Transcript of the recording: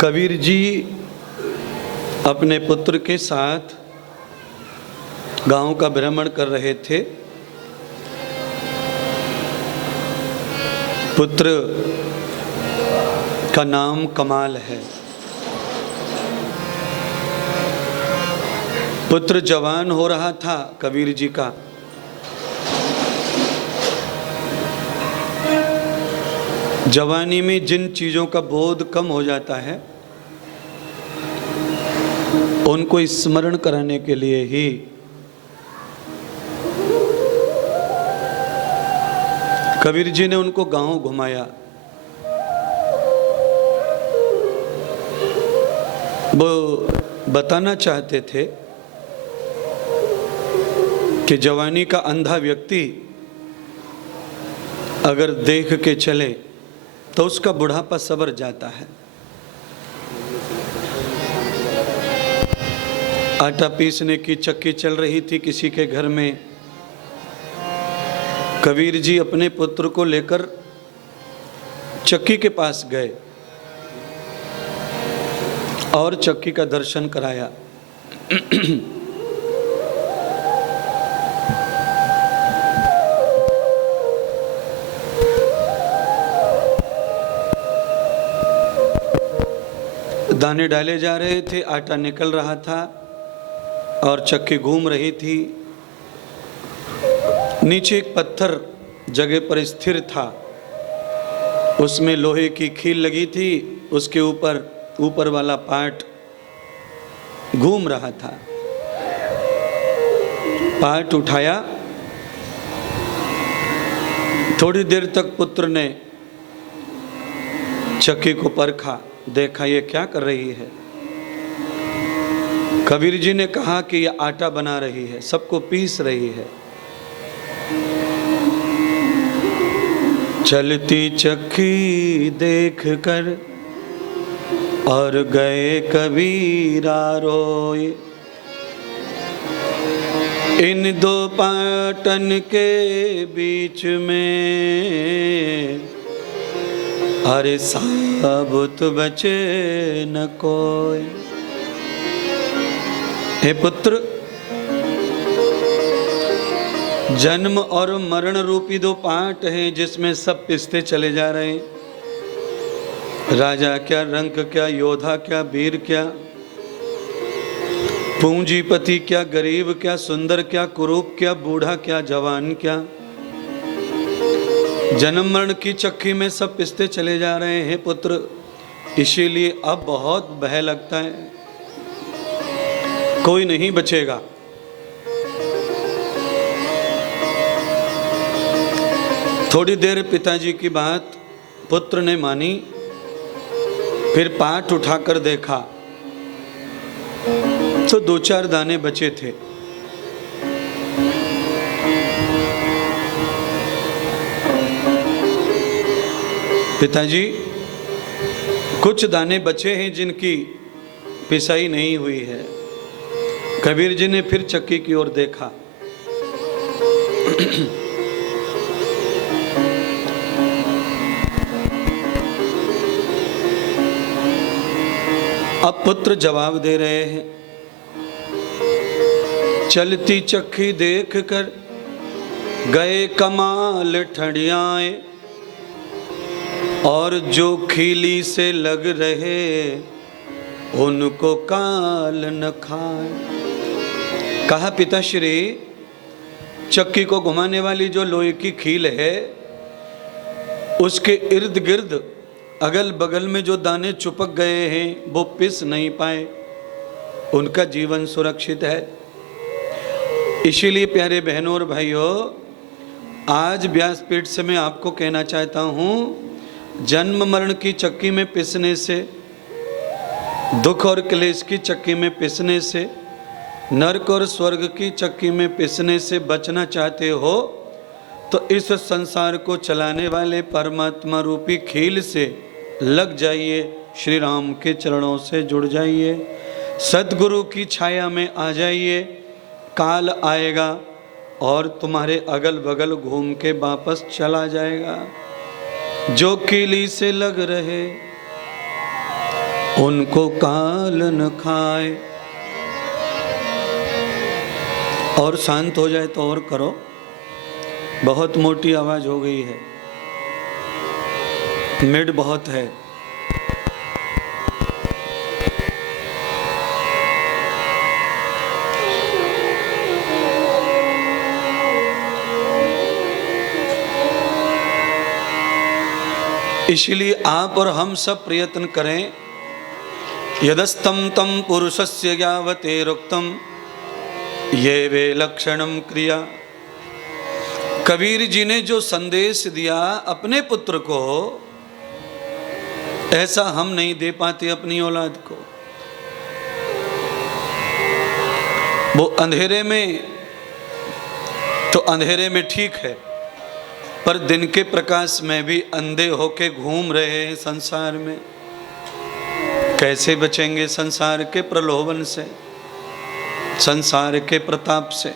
कबीर जी अपने पुत्र के साथ गांव का भ्रमण कर रहे थे। पुत्र का नाम कमाल है। पुत्र जवान हो रहा था कबीर जी का। जवानी में जिन चीज़ों का बोध कम हो जाता है उनको स्मरण कराने के लिए ही कबीर जी ने उनको गांव घुमाया। वो बताना चाहते थे कि जवानी का अंधा व्यक्ति अगर देख के चले तो उसका बुढ़ापा सवर जाता है। आटा पीसने की चक्की चल रही थी किसी के घर में। कबीर जी अपने पुत्र को लेकर चक्की के पास गए और चक्की का दर्शन कराया। दाने डाले जा रहे थे, आटा निकल रहा था और चक्की घूम रही थी। नीचे एक पत्थर जगह पर स्थिर था, उसमें लोहे की कील लगी थी। उसके ऊपर वाला पार्ट घूम रहा था। पार्ट उठाया। थोड़ी देर तक पुत्र ने चक्की को परखा, देखा ये क्या कर रही है। कबीर जी ने कहा कि ये आटा बना रही है, सबको पीस रही है। चलती चक्की देख कर और गए कबीरा रोए, इन दो पाटन के बीच में अरे साबुत बचे न कोई। हे पुत्र, जन्म और मरण रूपी दो पाट हैं जिसमें सब पिसते चले जा रहे हैं। राजा क्या, रंक क्या, योद्धा क्या, वीर क्या, पूंजीपति क्या, गरीब क्या, सुंदर क्या, कुरूप क्या, बूढ़ा क्या, जवान क्या। जन्म मरण की चक्की में सब पिसते चले जा रहे हैं पुत्र। इसीलिए अब बहुत भय लगता है, कोई नहीं बचेगा। थोड़ी देर पिताजी की बात पुत्र ने मानी, फिर पाट उठाकर देखा तो दो चार दाने बचे थे। पिताजी, कुछ दाने बचे हैं जिनकी पिसाई नहीं हुई है। कबीर जी ने फिर चक्की की ओर देखा। अब पुत्र जवाब दे रहे हैं, चलती चक्की देख कर गए कमाल ठड़ियाए, और जो खीली से लग रहे उनको काल न खाए। कहा पिताश्री, चक्की को घुमाने वाली जो लोहे की खील है उसके इर्द गिर्द अगल बगल में जो दाने चिपक गए हैं वो पिस नहीं पाए, उनका जीवन सुरक्षित है। इसीलिए प्यारे बहनों और भाइयों, आज व्यासपीठ से मैं आपको कहना चाहता हूँ, जन्म मरण की चक्की में पिसने से, दुख और क्लेश की चक्की में पिसने से, नरक और स्वर्ग की चक्की में पिसने से बचना चाहते हो तो इस संसार को चलाने वाले परमात्मा रूपी खील से लग जाइए, श्री राम के चरणों से जुड़ जाइए, सद्गुरु की छाया में आ जाइए। काल आएगा और तुम्हारे अगल बगल घूम के वापस चला जाएगा। जो कीली से लग रहे उनको काल न खाए। और शांत हो जाए तो और करो, बहुत मोटी आवाज हो गई है, मिड बहुत है। इसलिए आप और हम सब प्रयत्न करें, यदस्तम तम पुरुषस्य यावतेरुक्तम ये वे लक्षणम क्रिया। कबीर जी ने जो संदेश दिया अपने पुत्र को, ऐसा हम नहीं दे पाते अपनी औलाद को। वो अंधेरे में तो अंधेरे में ठीक है, पर दिन के प्रकाश में भी अंधे होके घूम रहे हैं संसार में। कैसे बचेंगे संसार के प्रलोभन से, संसार के प्रताप से?